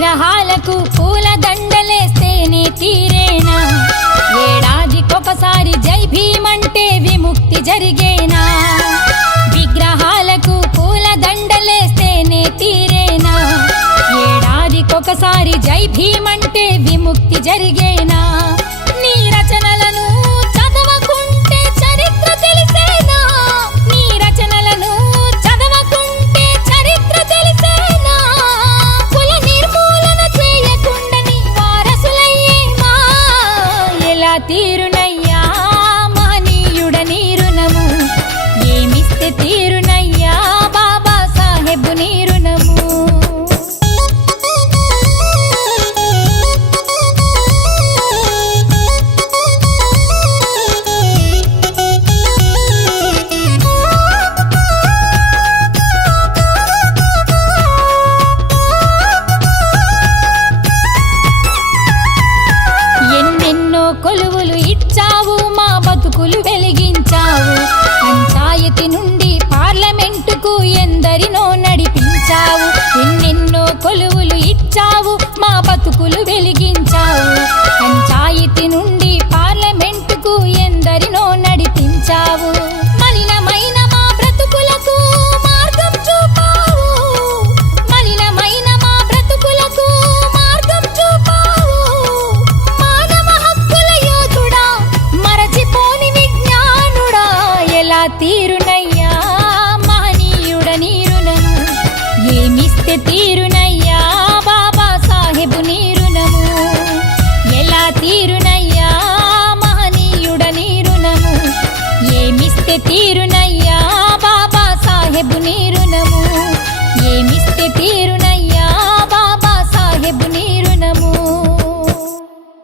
విగ్రహాలకు పూల దండలేస్తేనే తీరేనా? ఏడాదికొకసారి జై భీమంటే విముక్తి జరిగేనా? విగ్రహాలకు పూల దండలేస్తేనే తీరేనా? ఏడాదికొకసారి జై భీమంటే విముక్తి జరిగేనా? వెలిగించావు. పంచాయతీ నుండి పార్లమెంటుకు ఎందరినో నడిపించావు. ఎన్నెన్నో కొలువులు ఇచ్చావు మా బతుకులు వెలిగించావు. పంచాయతీ నుండి పార్లమెంటుకు ఎందరినో నడిపించావు. తీరునయ్యా మహనీయుడ నీరునము ఏమిస్తే తీరునయ్యా బాబా సాహెబు నీరునము ఎలా తీరునయ్యా మహనీయుడ నీరునము ఏమిస్తే తీరునయ్యా బాబా సాహెబు నీరునము ఏమిస్తే తీరు